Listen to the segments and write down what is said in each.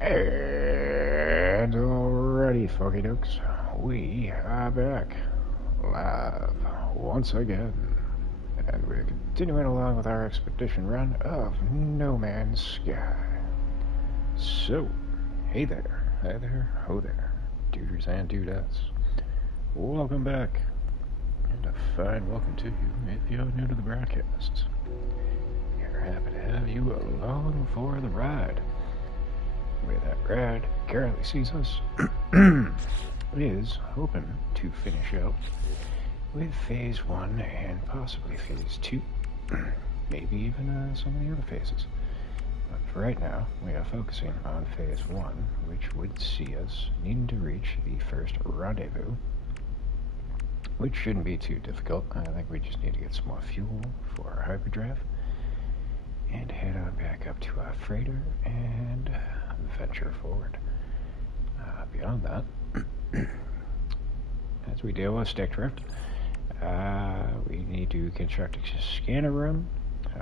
And alrighty, Foggy Dukes, we are back live once again, and we're continuing along with our expedition run of No Man's Sky. So, hey there, ho there, duders and dudettes. Welcome back, and a fine welcome to you if you're new to the broadcast. We're happy to have you along for the ride. Where that rad currently sees us is hoping to finish out with Phase 1 and possibly Phase 2. Maybe even some of the other phases. But for right now, we are focusing on Phase 1, which would see us needing to reach the first rendezvous, which shouldn't be too difficult. I think we just need to get some more fuel for our hyperdrive and head on back up to our freighter and venture forward. Beyond that, as we deal with stick drift, we need to construct a scanner room.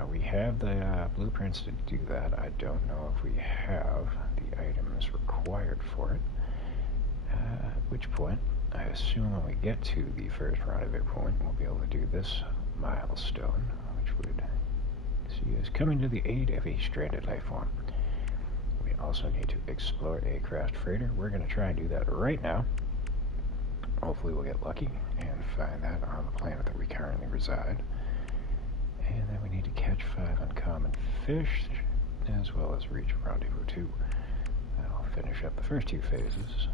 We have the blueprints to do that. I don't know if we have the items required for it. At which point, I assume when we get to the first rendezvous point, we'll be able to do this milestone, which would see us coming to the aid of a stranded life form. We also need to explore a craft freighter. We're going to try and do that right now. Hopefully we'll get lucky and find that on the planet that we currently reside. And then we need to catch 5 uncommon fish, as well as reach rendezvous 2. That'll finish up the first 2 phases.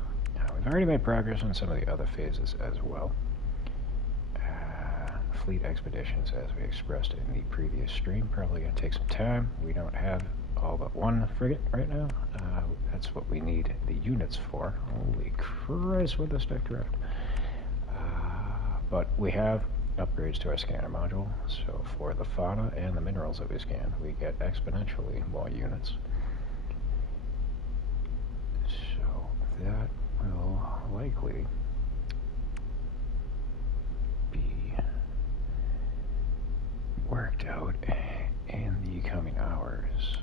We've already made progress on some of the other phases as well. Fleet expeditions, as we expressed in the previous stream, probably going to take some time. We don't have all but 1 frigate right now. That's what we need the units for. Holy Christ, with the stick drift. But we have upgrades to our scanner module, so for the fauna and the minerals that we scan, we get exponentially more units. So that will likely be worked out in the coming hours.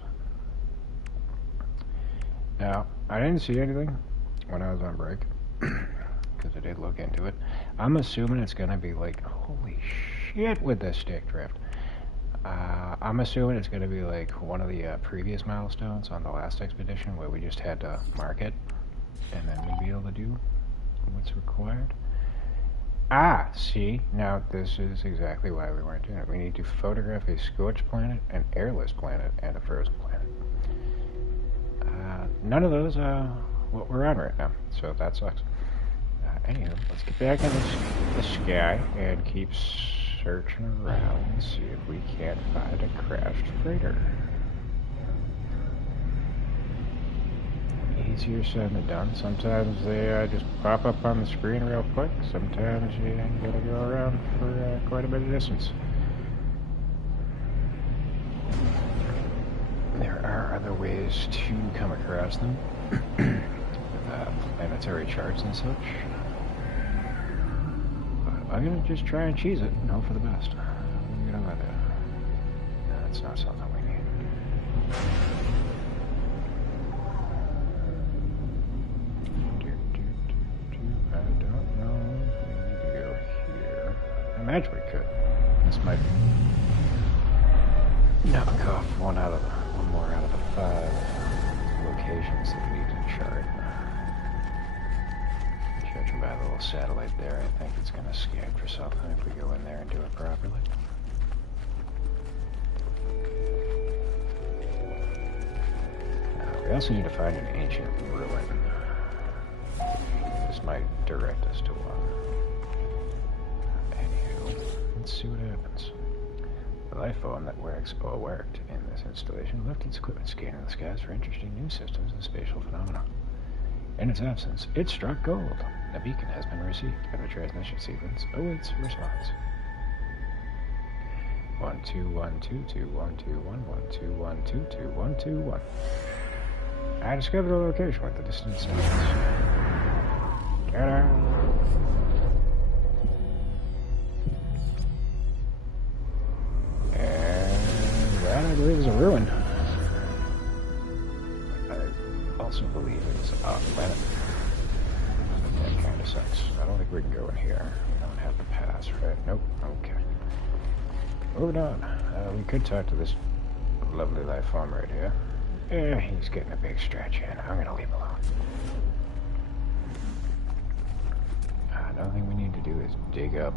Now, I didn't see anything when I was on break, because I did look into it. I'm assuming it's going to be like, holy shit with this stick drift. I'm assuming it's going to be like one of the previous milestones on the last expedition where we just had to mark it, and then we'd be able to do what's required. See, now this is exactly why we weren't doing it. We need to photograph a scorched planet, an airless planet, and a frozen planet. None of those are what we're on right now, so that sucks. Anywho, let's get back in the sky and keep searching around and see if we can't find a crashed freighter. Easier said than done. Sometimes they just pop up on the screen real quick. Sometimes you gotta go around for quite a bit of distance. There are other ways to come across them with planetary charts and such. But I'm gonna just try and cheese it and hope for the best. Get over there. That's not something we need. I imagine we could. This might knock off one more out of the 5 locations that we need to chart. Judging by the little satellite there, I think it's going to scan for something if we go in there and do it properly. We also need to find an ancient ruin. This might direct us to one. Let's see what happens. The life form that worked in this installation left its equipment scanning the skies for interesting new systems and spatial phenomena. In its absence, it struck gold. A beacon has been received, and the transmission sequence awaits response. 121221212112121. I discovered a location with the distant sounds. Ta-da! I believe is a ruin. I also believe off planet. That kind of sucks. I don't think we can go in here. We don't have the pass, right? Nope. Okay. Moving on. We could talk to this lovely life form right here. Yeah, he's getting a big stretch in. I'm gonna leave him alone. Another thing we need to do is dig up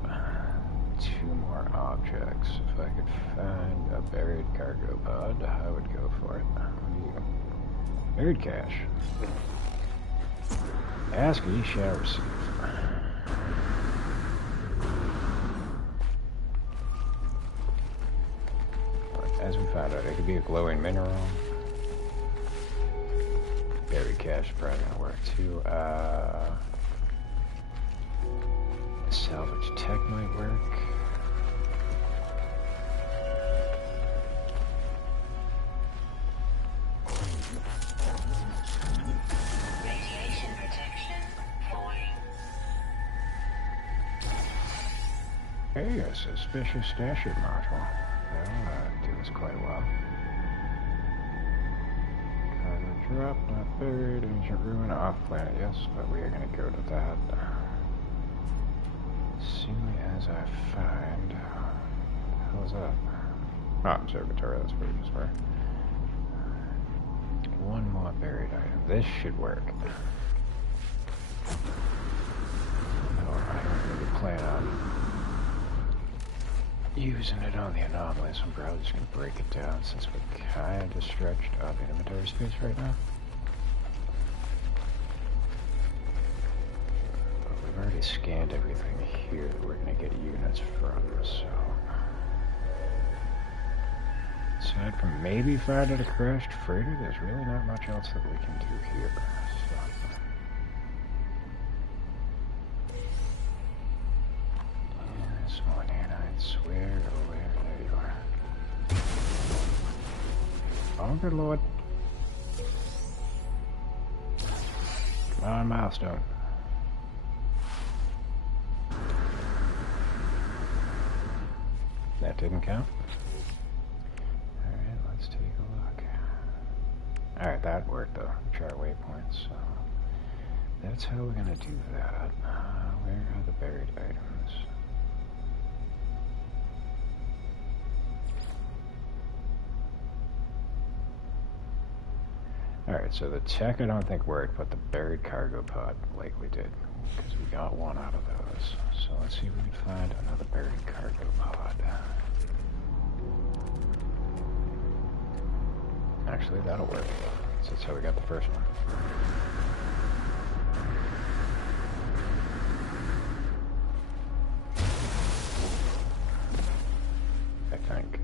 2 more objects. If I could find a buried cargo pod, I would go for it. Buried cache. Ask, ye shall receive. As we found out, it could be a glowing mineral. Buried cache is probably gonna work too. Salvage tech might work. Radiation protection falling. Hey, a suspicious stasher module. That'll do us quite well. Cargo drop, not buried, ancient ruin, off planet, yes, but we are going to go to that. Soon as I find... How was that? Oh, observatory, that's where we just were. 1 more buried item. This should work. No, I don't really plan on using it on the anomalies. I'm probably just going to break it down since we're kind of stretched on inventory space right now. But we've already scanned everything here that we're going to get units from, so... Aside from maybe finding a crashed freighter, there's really not much else that we can do here. So. This morning, I'd swear, oh, there you are. Oh, good lord. Come on, milestone. That didn't count? Alright, let's take a look. Alright, that worked though. Chart waypoints, so that's how we're gonna do that. Where are the buried items? Alright, so the tech I don't think worked, but the buried cargo pod likely did, because we got 1 out of those. So let's see if we can find another buried cargo pod. Actually, that'll work, so that's how we got the first one. I think.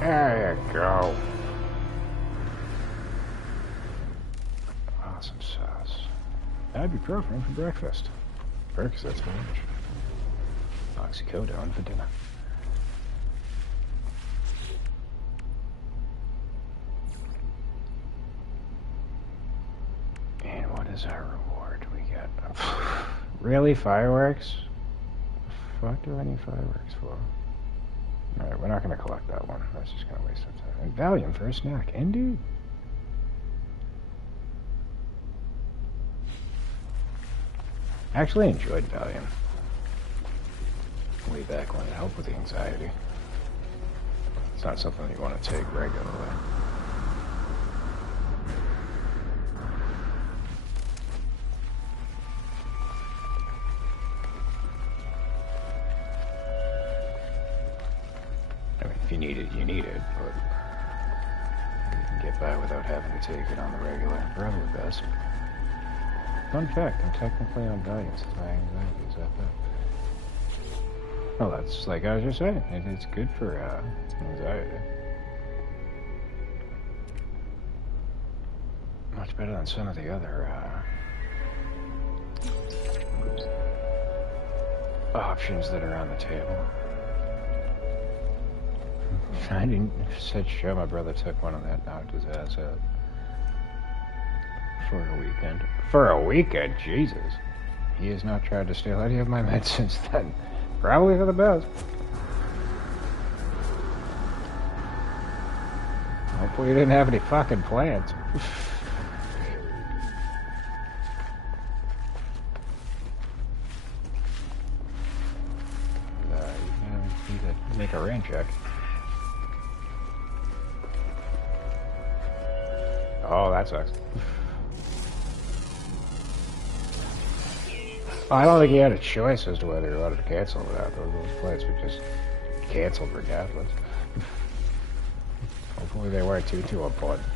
There you go. Awesome sauce. Ibuprofen for breakfast. Percocets for lunch. Oxycodone for dinner. And what is our reward we get? Really? Fireworks? The fuck do I need fireworks for? Alright, we're not going to collect that one. That's just going to waste our time. And Valium for a snack. Indeed. I actually enjoyed Valium. Way back when it helped with the anxiety. It's not something you want to take regularly. If you need it, you need it, but you can get by without having to take it on the regular. Probably best. Fun fact, I'm technically on Valium since my anxiety is that bad. Oh, that's like I was just saying, it's good for anxiety. Much better than some of the other options that are on the table. I didn't said show my brother took one of that, knocked his ass out. For a weekend. For a weekend? Jesus. He has not tried to steal any of my meds since then. Probably for the best. Nope. Hopefully you didn't have any fucking plans. You're gonna need to make a rain check. Oh, that sucks. I don't think he had a choice as to whether he wanted to cancel or not. Those flights were just canceled regardless. Hopefully they weren't too important.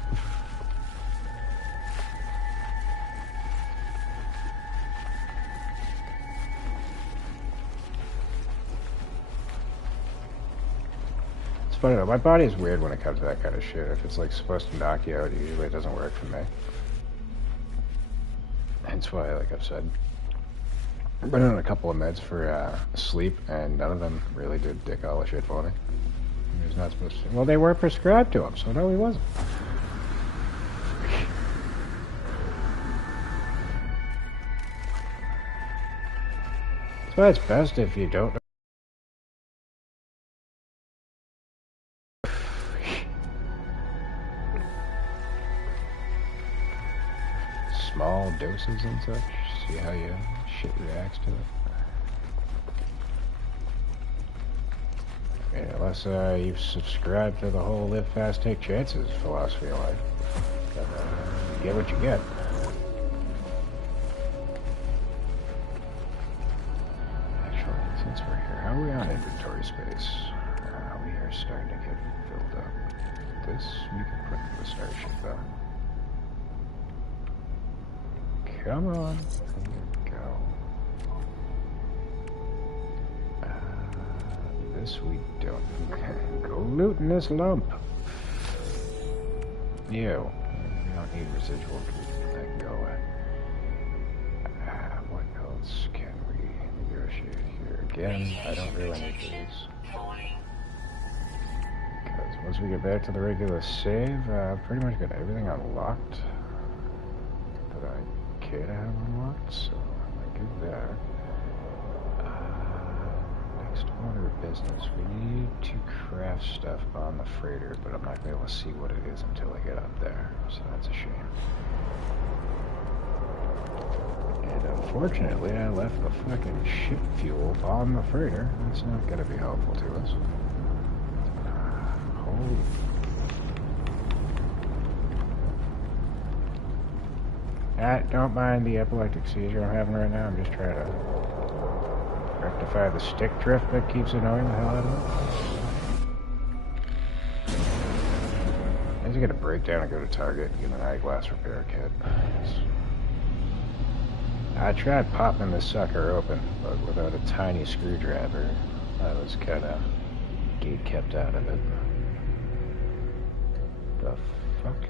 It's funny though, my body is weird when it comes to that kind of shit. If it's like supposed to knock you out, usually it doesn't work for me. Hence why, like I've said, I've been on a couple of meds for sleep, and none of them really did dick all the shit for me. He was not supposed to. Well, they were prescribed to him, so no, he wasn't. That's why it's best if you don't. Small doses and such. See how your shit reacts to it. Yeah, unless you've subscribed to the whole live fast, take chances philosophy of life. But, you get what you get. Actually, since we're here, how are we on inventory space? We are starting to get filled up. This we can put in the starship though. Come on. There we go. This we don't. Go looting this lump. Ew. We don't need residual to let go at. What else can we negotiate here? Again, I don't really need these. Because once we get back to the regular save, pretty much got everything unlocked that I care to have unlocked, so I'm good there. Next order of business, we need to craft stuff on the freighter, but I'm not going to be able to see what it is until I get up there, so that's a shame. And unfortunately, I left the fucking ship fuel on the freighter. That's not going to be helpful to us. Holy. Don't mind the epileptic seizure I'm having right now. I'm just trying to rectify the stick drift that keeps annoying the hell out of me. I just gotta break down and go to Target and get an eyeglass repair kit. I tried popping this sucker open, but without a tiny screwdriver, I was kinda gate kept out of it. The fuck?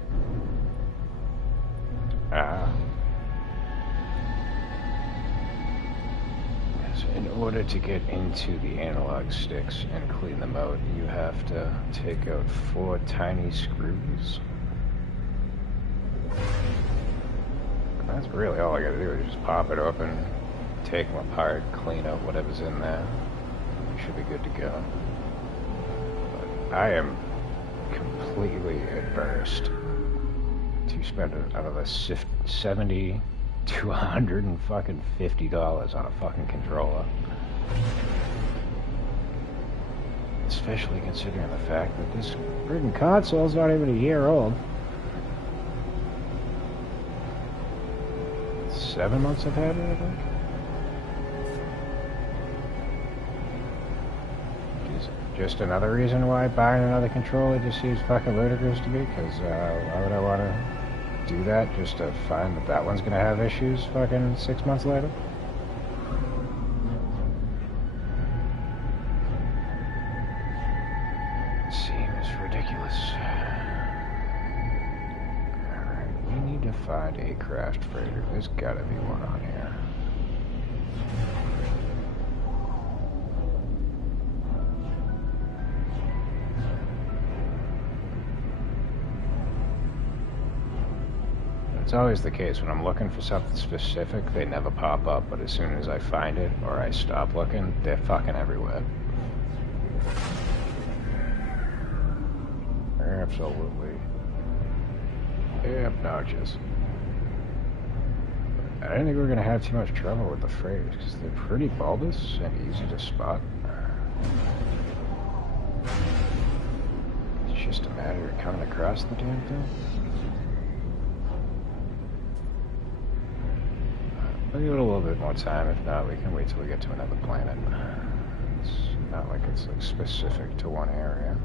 So in order to get into the analog sticks and clean them out, you have to take out 4 tiny screws. That's really all I gotta do, is just pop it open, take them apart, clean out whatever's in there. We should be good to go. But I am completely adverse to spend another $70 to $150 on a fucking controller. Especially considering the fact that this friggin' console's not even a year old. 7 months I've had it, I think. Just another reason why buying another controller just seems fucking ludicrous to me, because why would I want to do that just to find that that one's going to have issues fucking 6 months later? Seems ridiculous. Alright, we need to find a craft freighter. There's gotta be one on here. It's always the case when I'm looking for something specific, they never pop up, but as soon as I find it or I stop looking, they're fucking everywhere. Absolutely. obnoxious. I didn't think we were going to have too much trouble with the phrase, because they're pretty bulbous and easy to spot. It's just a matter of coming across the damn thing. We'll give it a little bit more time. If not, we can wait till we get to another planet. It's not like it's like specific to one area.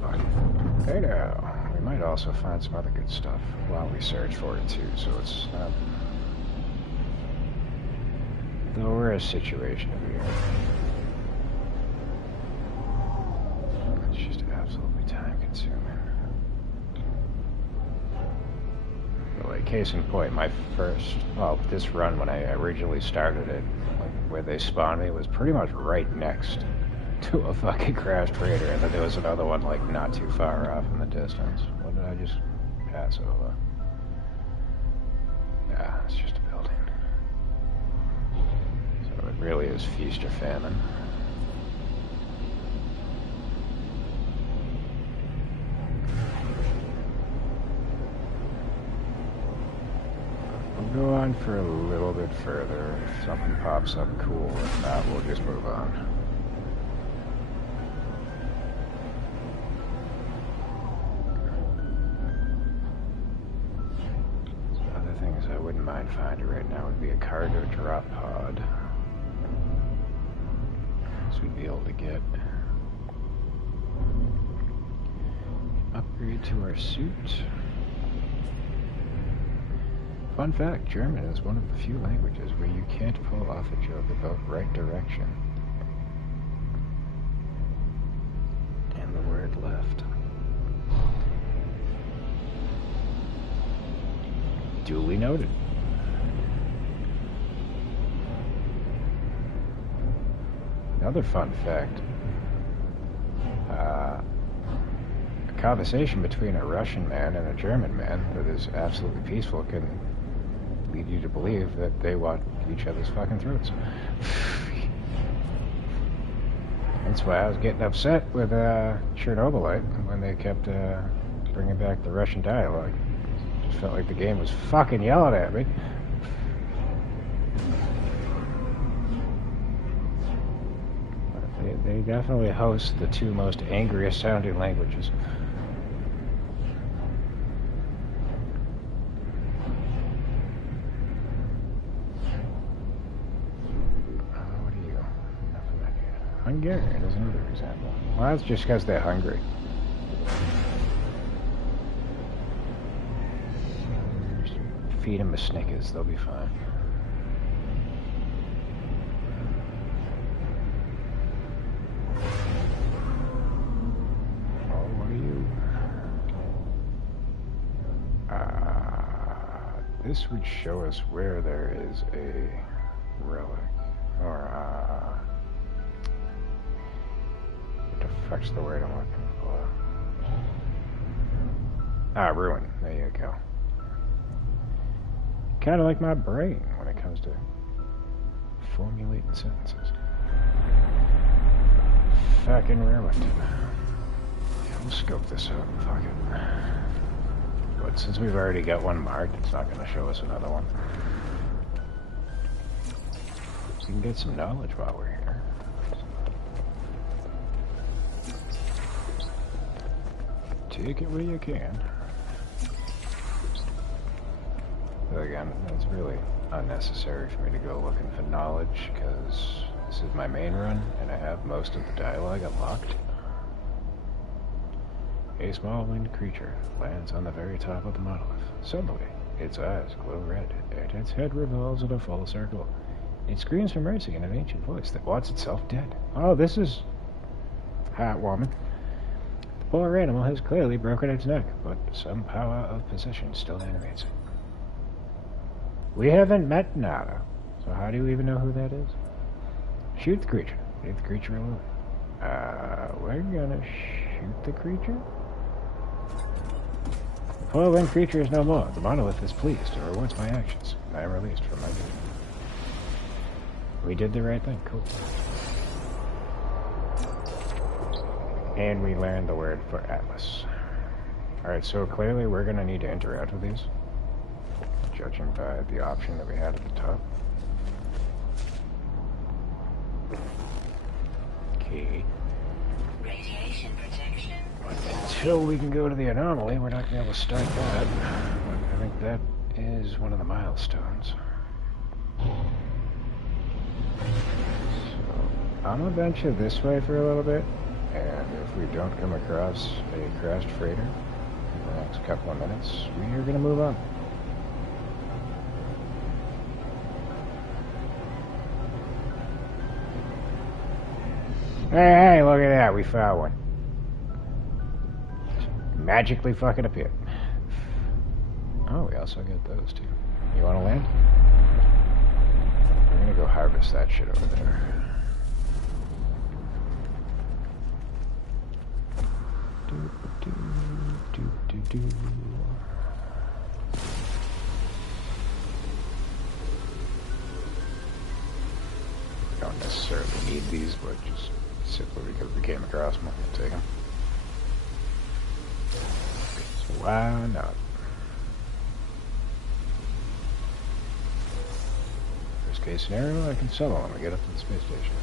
But, hey now, we might also find some other good stuff while we search for it too, so it's not the worst situation of here. It's just absolutely time consuming. Like, case in point, my first, well, this run when I originally started it, like, where they spawned me was pretty much right next to a fucking crashed freighter, and then there was another one, like, not too far off in the distance. What did I just pass over? Nah, it's just a building. So it really is feast or famine. We'll go on for a little bit further. If something pops up, cool. If not, we'll just move on. Other things I wouldn't mind finding right now would be a cargo drop pod. This we'd be able to get. Upgrade to our suit. Fun fact, German is one of the few languages where you can't pull off a joke about right direction. And the word left. Duly noted. Another fun fact. A conversation between a Russian man and a German man that is absolutely peaceful can lead you to believe that they want each other's fucking throats. That's why I was getting upset with Chernobylite when they kept bringing back the Russian dialogue. It just felt like the game was fucking yelling at me. They definitely host the two most angriest sounding languages. Hungarian is another example. Well, that's just because they're hungry. Just feed them a Snickers, they'll be fine. Oh, what are you? This would show us where there is a relic. Or, what the fuck's the word I'm looking for? Ruin. There you go. Kind of like my brain when it comes to formulating sentences. Fucking ruined. Yeah, we'll scope this out. Fuck it. But since we've already got one marked, it's not going to show us another one. So we can get some knowledge while we're here. Take it where you can. But again, it's really unnecessary for me to go looking for knowledge, because this is my main run, and I have most of the dialogue unlocked. A small winged creature lands on the very top of the monolith. Suddenly, its eyes glow red, and its head revolves in a full circle. It screams for mercy in an ancient voice that wants itself dead. Oh, this is heartwarming. The poor animal has clearly broken its neck, but some power of possession still animates it. We haven't met Nada, so how do you even know who that is? Shoot the creature. Leave the creature alone. We're gonna shoot the creature? The poor winged creature is no more. The monolith is pleased. It rewards my actions. I am released from my duty. We did the right thing. Cool. And we learned the word for atlas. Alright, so clearly we're going to need to interact with these, judging by the option that we had at the top. Okay. Radiation protection. Until we can go to the anomaly, we're not going to be able to start that. But I think that is one of the milestones. So, I'm going to venture this way for a little bit, and if we don't come across a crashed freighter in the next couple of minutes, we are going to move on. Hey, look at that, we found one. Magically fucking appeared. Oh, we also got those too. You want to land? We're gonna go harvest that shit over there. Don't necessarily need these, but just simply because we came across them, I'm gonna take them. So why not? Worst case scenario, I can sell them when we get up to the space station.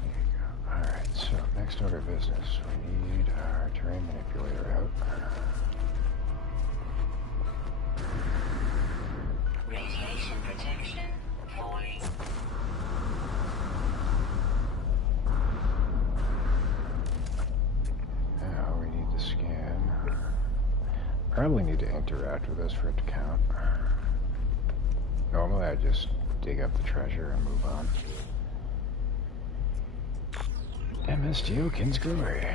There you go. Alright, so next order of business. We need our terrain manipulator out. Radiation protection falling. Now we need to scan. Probably need to interact with this for it to count. Normally I just dig up the treasure and move on. MST Oaken's Glory.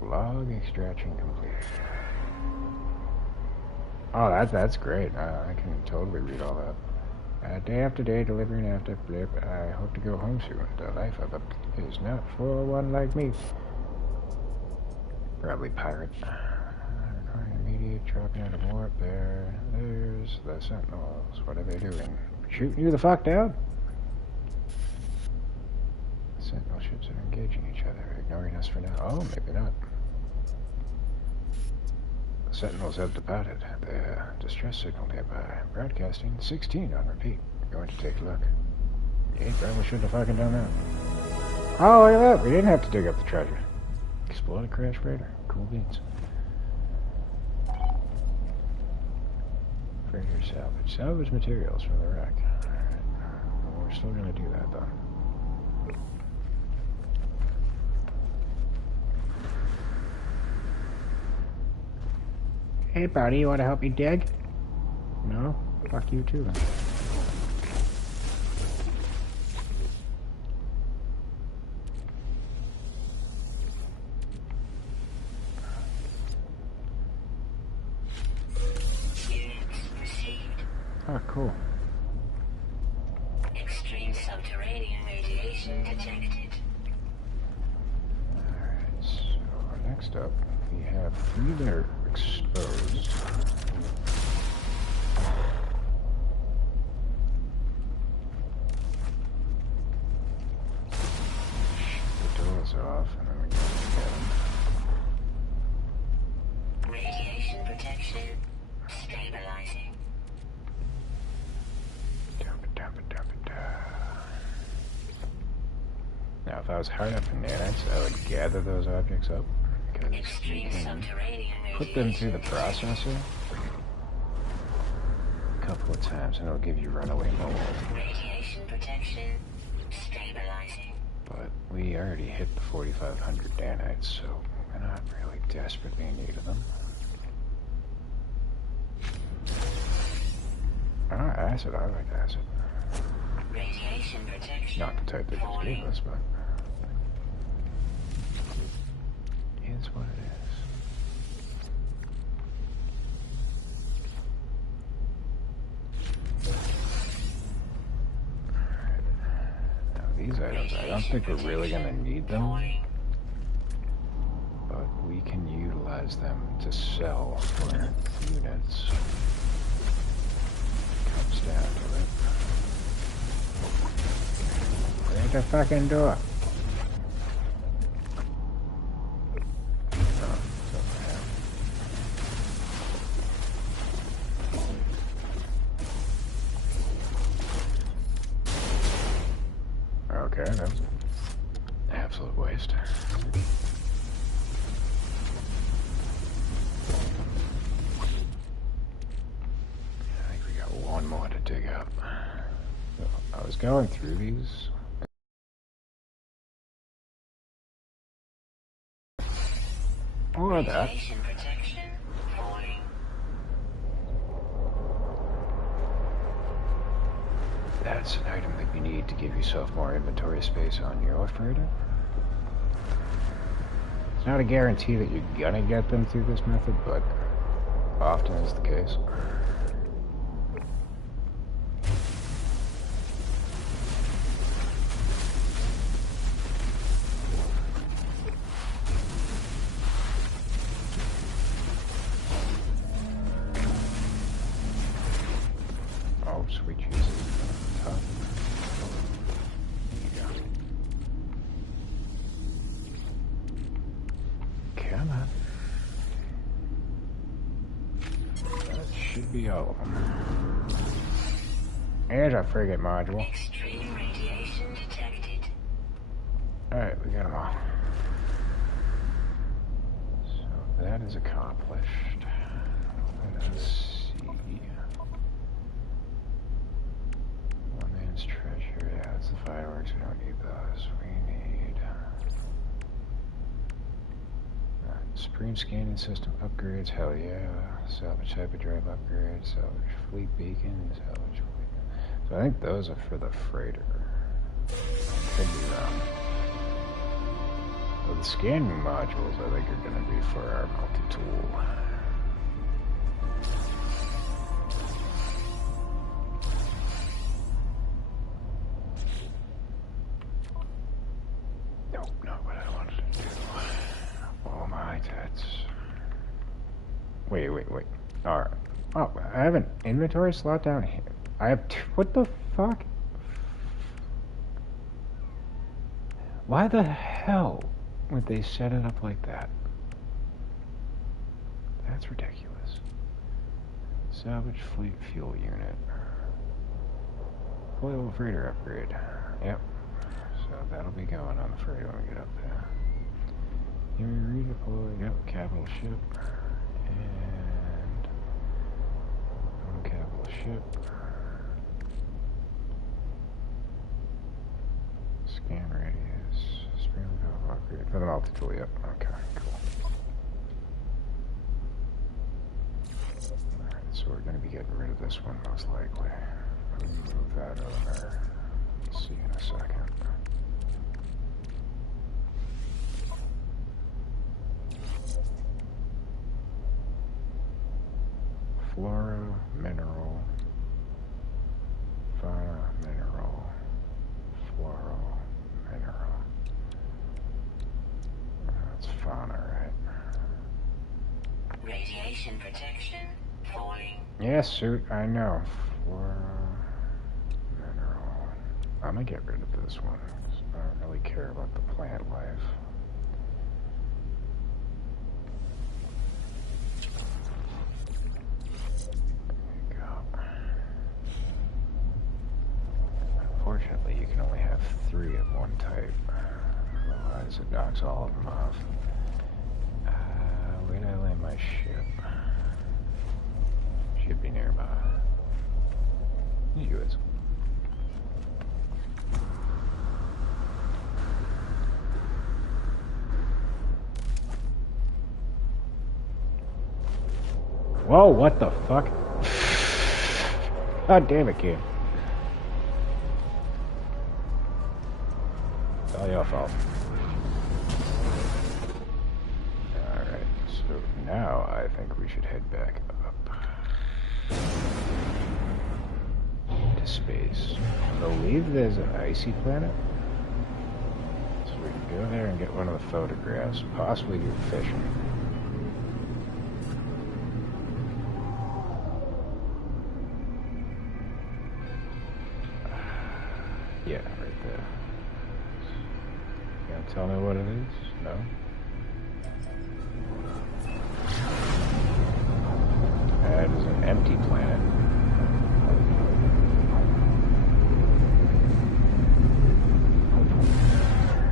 Log extraction complete. Oh, that's great. I can totally read all that. Day after day, delivering after blip. I hope to go home soon. The life of a is not for one like me. Probably pirate. Requiring immediate dropping out of warp. There's the sentinels. What are they doing? Shooting you the fuck down? Sentinel ships are engaging each other, ignoring us for now. Oh, maybe not. The sentinels have departed. The distress signal nearby. Broadcasting 16 on repeat. Going to take a look. Yeah, probably shouldn't have fucking done that. Oh, look at that. We didn't have to dig up the treasure. Explode a crash freighter. Cool beans. Freighter salvage. Salvage materials from the wreck. Alright. Well, we're still going to do that, though. Hey, buddy, you want to help me dig? No? Fuck you, too, then. Oh, cool. Extreme subterranean radiation detected. Alright, so next up, we have three that are exposed. The doors off, and then we go to get them. Radiation protection stabilizing. Dump it. Now, if I was hard up in nanites, I would gather those objects up, because you Extreme can subterranean put them through the radiation processor a couple of times, and it'll give you runaway mold. Radiation protection stabilizing. But we already hit the 4,500 nanites, so we're not really desperately in need of them. Ah, acid. I like acid. Radiation protection Not the type they just gave us, but it's what it is. Alright. Now these items, I don't think we're really going to need them, but we can utilize them to sell for units. Comes down to it. At the fucking door. Okay, that was an absolute waste. I think we got one more to dig up. So I was going through these. Or that. Radiation protection falling. That's an item that you need to give yourself more inventory space on your freighter. It's not a guarantee that you're gonna get them through this method, but often is the case. Oh, sweet Jesus. Top. There you go. Come on. That should be all of them. There's our frigate module. Extreme radiation detected. Alright, we got them all. So that is accomplished. Let us see. One man's treasure. Yeah, that's the fireworks. We don't need those. We need Supreme scanning system upgrades. Hell yeah. Salvage hyperdrive upgrade. Salvage fleet beacon. Salvage fleet. So I think those are for the freighter. Could be wrong. Well, the scanning modules I think are going to be for our multi-tool. Nope, not what I wanted to do. Oh my tits. Wait. Alright. Oh, I have an inventory slot down here. I have what the fuck? Why the hell would they set it up like that? That's ridiculous. Salvage fleet fuel unit. Oil freighter upgrade. Yep. So that'll be going on the freighter when we get up there. You redeploy, yep, capital ship. And one capital ship. Scan radius. Spring upgrade. For the multi-tool, yep. Okay, cool. Alright, so we're going to be getting rid of this one most likely. Move that over. See you in a second. Flora, mineral, fauna, mineral, floral, mineral. That's fauna, right? Radiation protection falling. Yes, suit, I know. Flora, mineral. I'm gonna get rid of this one, 'cause I don't really care about the plant life. Unfortunately, you can only have 3 of one type. Otherwise, it knocks all of them off. Where did I land my ship? Should be nearby. You is. Whoa, what the fuck? God damn it, kid. It's all your fault. Alright, so now I think we should head back up to space. I believe there's an icy planet. So we can go there and get one of the photographs, possibly do fishing. Yeah, right there. tell me what it is? No? That is an empty planet.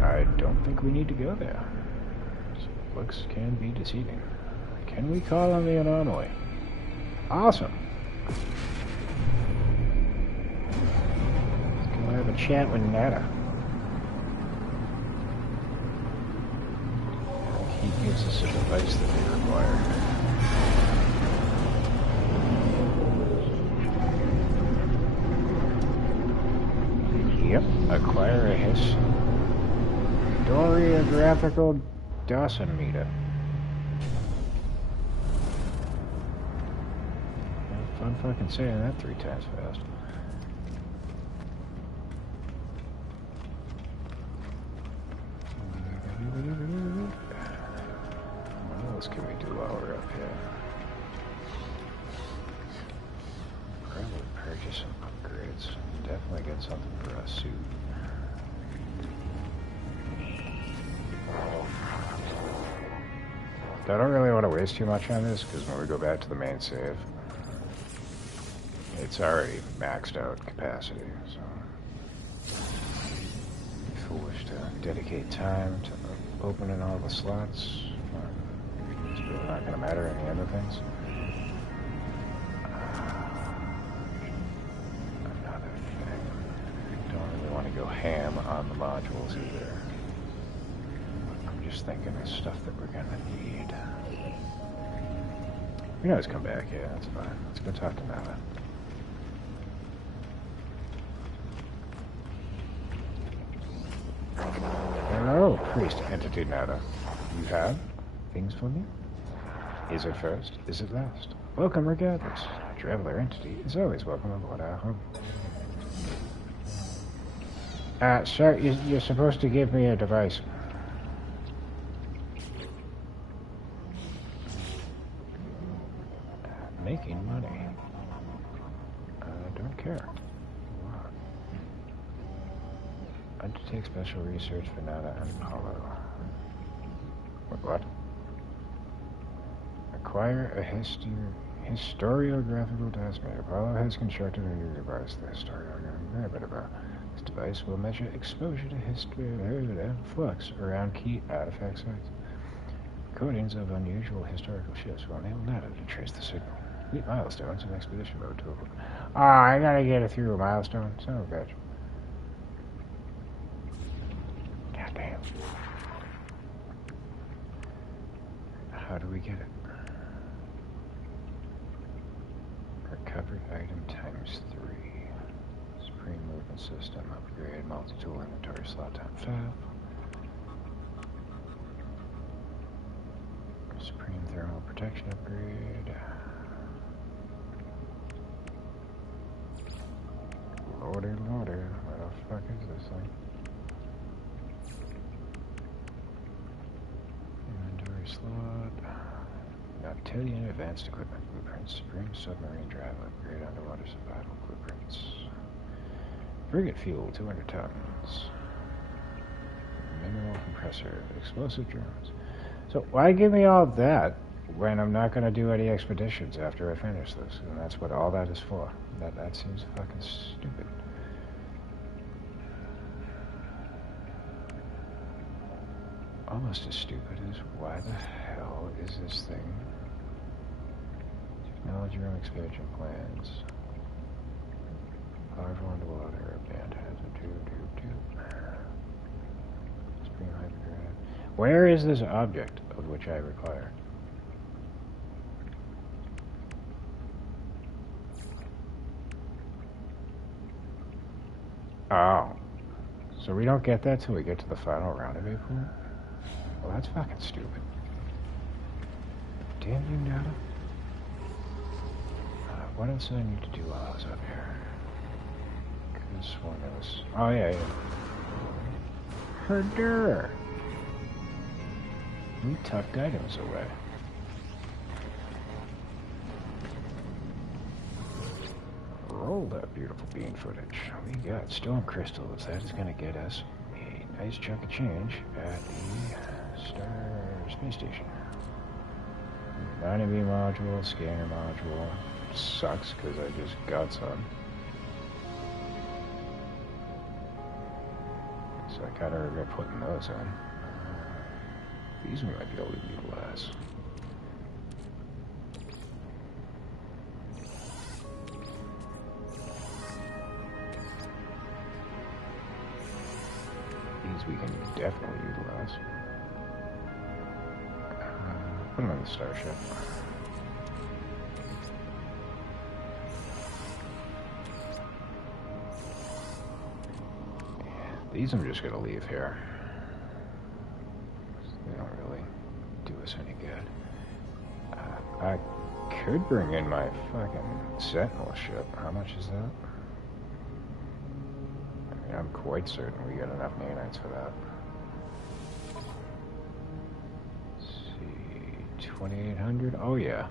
I don't think we need to go there. Looks can be deceiving. Can we call on the anomaly? Awesome. Let's go have a chat with Nada. He gives us a device that we require. Yep, acquire a historiographical dosimeter. Fun fucking saying that 3 times fast. What else can we do while we're up here? Probably purchase some upgrades. Definitely get something for a suit. I don't really want to waste too much on this because when we go back to the main save, it's already maxed out capacity, so be foolish to dedicate time to opening all the slots. It's really not going to matter any other things. Another thing. Don't really want to go ham on the modules either. I'm just thinking of stuff that we're going to need. We can always come back, yeah, that's fine. Let's go talk to Nada. Hello, priest entity Nada. You have things for me? Is it first? Is it last? Welcome regardless. Traveler entity is always welcome aboard our home. Sir, you're supposed to give me a device. Making money. Don't care. Wow. Undertake special research for Nada and Apollo. What? Acquire a historiographical dosimeter. Apollo has constructed a new device, the historiographical. This device will measure exposure to history flux around key artifact sites. Recordings of unusual historical shifts will enable Nada to trace the signal. Complete milestones in expedition mode to open. I gotta get it through a milestone. Son of a bitch. God damn. How do we get it? Recovered item times 3. Supreme movement system upgrade. Multi-tool inventory slot time 5. Supreme thermal protection upgrade. Lordy, lordy. What the fuck is this thing? Inventory slot. Noctillion advanced equipment blueprints. Supreme submarine drive upgrade. Underwater survival blueprints. Frigate fuel 200 tons. Mineral compressor. Explosive drones. So why give me all that when I'm not going to do any expeditions after I finish this? And that's what all that is for. That seems fucking stupid. Almost as stupid as why the hell is this thing? Technology room expansion plans. Powerful underwater band heads. Spring hypergrid. Where is this object of which I require? Oh. So we don't get that till we get to the final rendezvous point? Well, that's fucking stupid. Damn you, Nada. What else did I need to do while I was up here? Could've sworn there was... Oh, yeah. Herder. We tucked items away. Roll that beautiful bean footage. We got stone crystals. That is going to get us a Nice chunk of change at the Star Space Station. 90B module, scanner module. Sucks because I just got some. So I kind of regret putting those in. These we might be able to utilize. These we can definitely utilize. Put them on the starship. These I'm just gonna leave here. They don't really do us any good. I could bring in my fucking Sentinel ship. How much is that? I mean, I'm quite certain we got enough nanites for that. Let's see, 2,800. Oh yeah.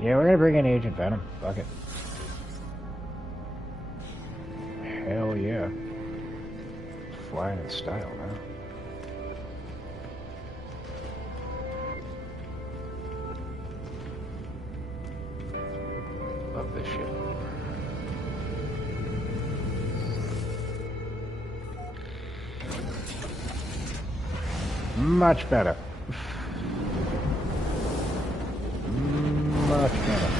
Yeah, we're gonna bring in Agent Venom. Fuck it. Hell yeah. Flying in style now. Love this shit. Much better. Much better.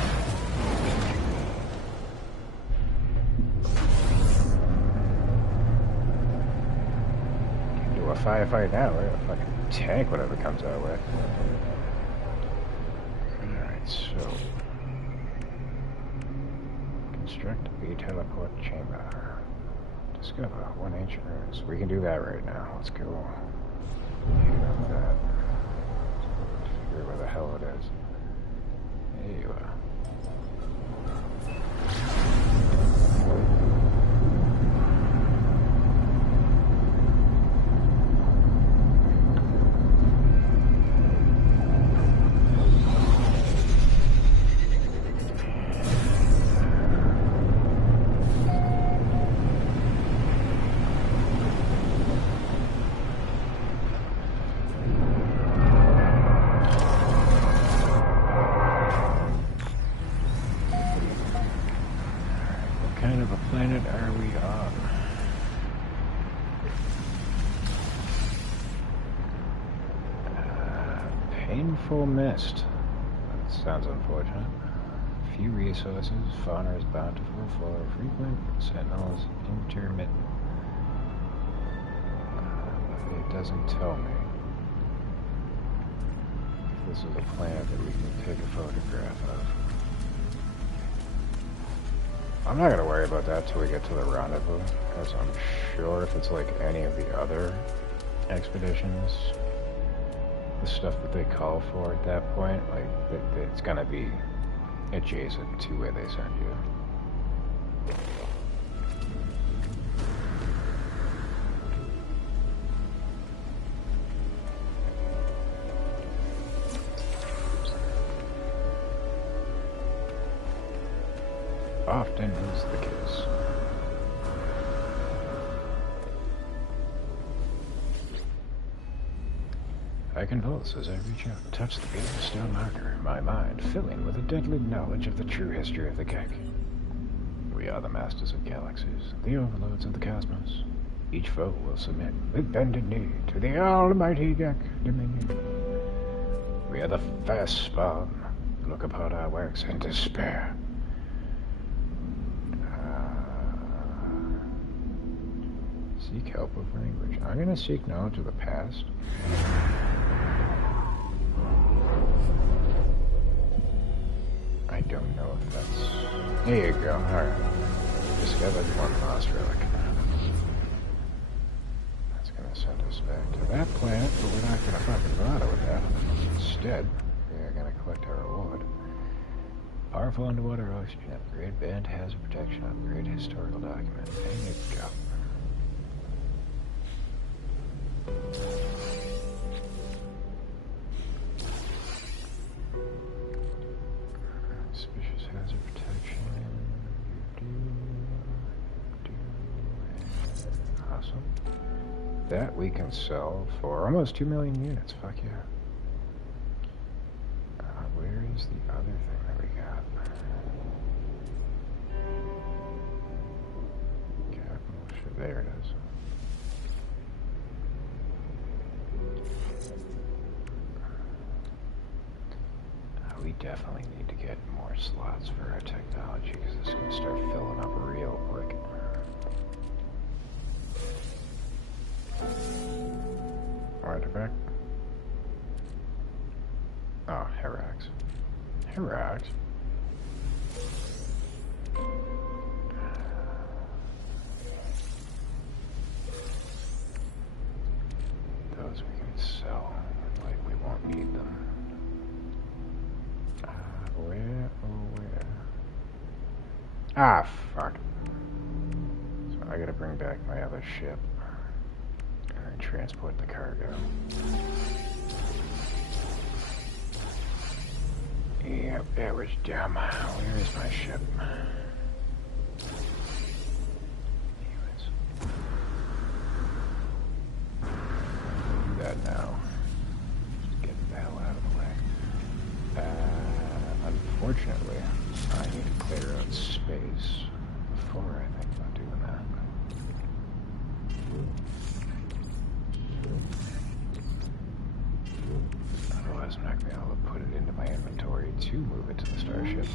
Can do a firefight now. We're gonna fucking tank whatever comes our way. Alright, so construct a teleport chamber. Discover one ancient ruins. We can do that right now. Let's go. That. Figure where the hell it is. There you are. Painful mist. That sounds unfortunate. Few resources. Fauna is bountiful. Flora frequent. Sentinels intermittent. It doesn't tell me if this is a planet that we can take a photograph of. I'm not gonna worry about that till we get to the rendezvous, because I'm sure if it's like any of the other expeditions, the stuff that they call for at that point, like, it's gonna be adjacent to where they send you. Often is the case. I convulse as I reach out and touch the beautiful stone marker, my mind filling with a deadly knowledge of the true history of the Gek. We are the masters of galaxies, the overlords of the cosmos. Each foe will submit with bended knee to the almighty Gek dominion. We are the first spawn. Look upon our works in despair. Seek help with language. I'm going to seek knowledge of the past. I don't know if that's... There you go. Alright. Discovered one lost relic. That's going to send us back to that planet, but we're not going to fucking bother with that. Instead, we are going to collect our reward. Powerful underwater oxygen upgrade, band hazard protection upgrade, historical document. There you go. Suspicious hazard protection. That we can sell for almost 2 million units. Fuck yeah. Where is the other thing that we got? Capital ship. There it is. We definitely need to get more slots for our technology because this is going to start filling up real quick. Artifact. Oh, Herax. Herax. Those we can sell. Like, we won't need them. Where? Oh, where? Ah, fuck. So I gotta bring back my other ship. And then transport the cargo. Yep, that was dumb. Where is my ship? Anyways. Do that now. Just get the hell out of the way. Unfortunately, I need to clear out space before I think about doing that. Otherwise, I'm not going to be able to put it into my inventory to move it to the starship.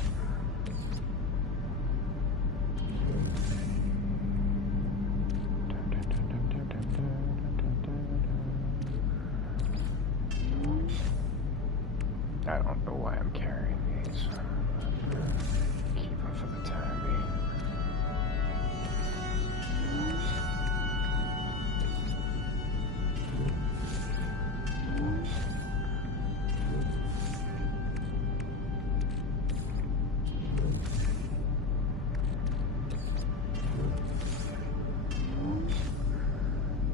I don't know why I'm carrying these. Keep them for the time being.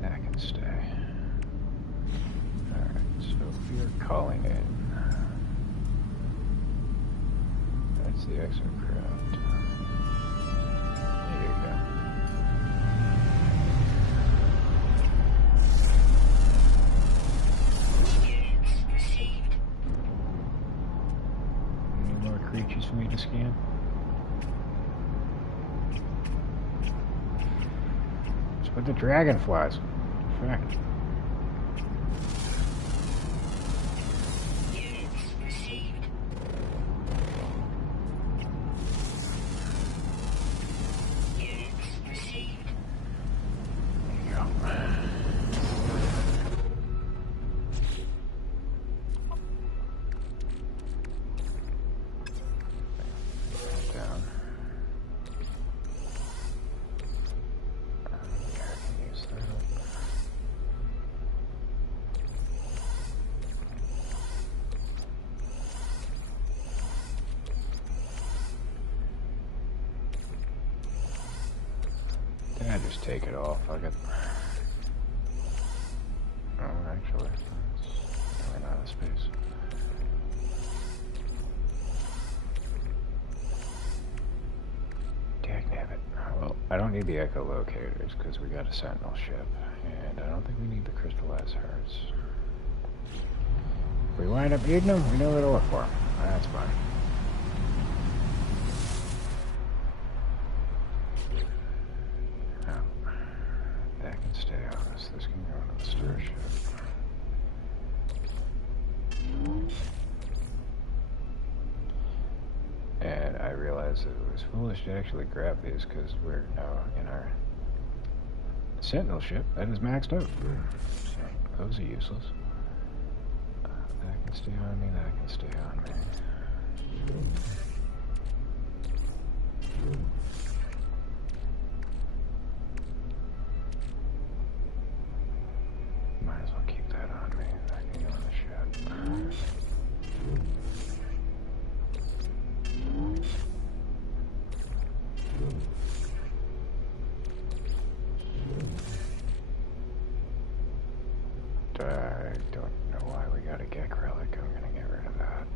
That can stay. Alright, so we are calling in. That's the exocraft. There you go. Any more creatures for me to scan? What's with the dragonflies? Fact. I just take it off. Fuck it. Oh, actually, it's running out of space. Dagnabbit. Well, I don't need the echolocators because we got a sentinel ship, and I don't think we need the crystallized hearts. If we wind up needing them, we know where to look for them. That's fine. Stay on this. This can go into the starship. And I realized that it was foolish to actually grab these because we're now in our sentinel ship that is maxed out. So those are useless. That can stay on me. That can stay on me. Might as well keep that on me. That can go in the shed. I don't know why we got a Gek relic. I'm gonna get rid of that.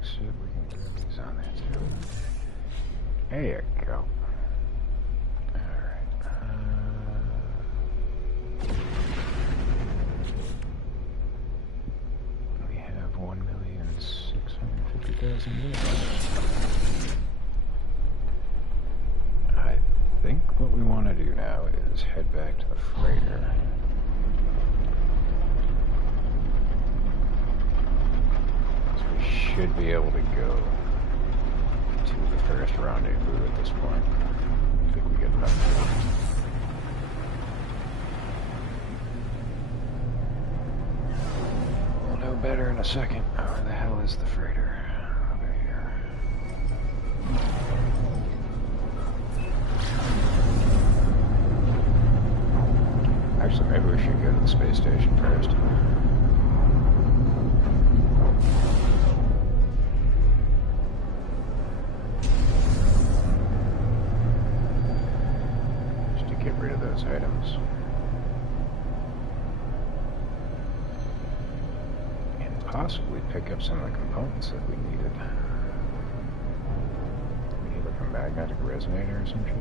except we can grab these on there too. There you go. Alright. We have 1,650,000 units. I think what we want to do now is head back to the freighter. We should be able to go to the first rendezvous at this point. I think we get enough food. We'll know better in a second. Where the hell is the freighter? Over here. Actually, maybe we should go to the space station first. Items and possibly pick up some of the components that we needed. We need like a magnetic resonator or some shit.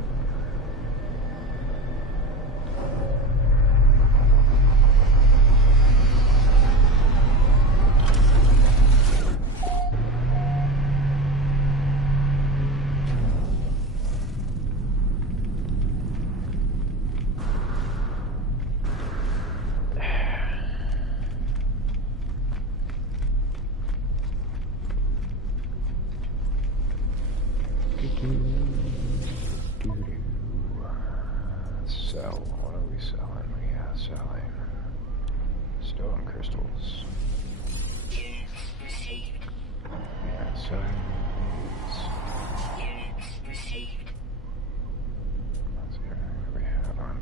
Sell. What are we selling? We are selling stone crystals. Units received. Yeah, selling these. Units received. Let's see everything that we have on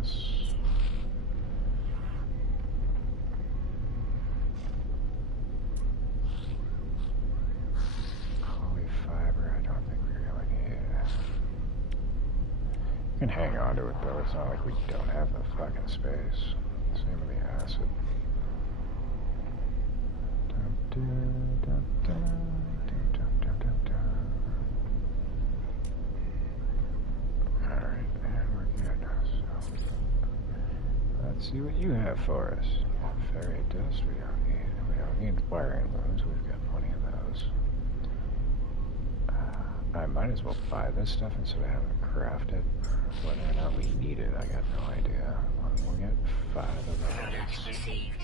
us. Polyfiber, I don't think we really need. We can hang on to it though, it's not like we don't have the fucking space. Same with the acid. Alright, and we're good. So, let's see what you have for us. Ferrite dust, we don't need wiring looms, we've got plenty of those. I might as well buy this stuff instead of having to craft it. Whether or not we need it, I got no idea. We'll get 5 of those. Products received.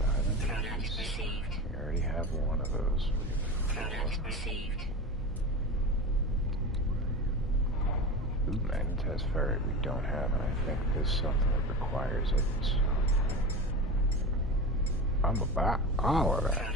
5 of Products these. received. We already have one of those. Products received. Ooh, magnetized ferrite we don't have, and I think there's something that requires it. So I'm about all of that.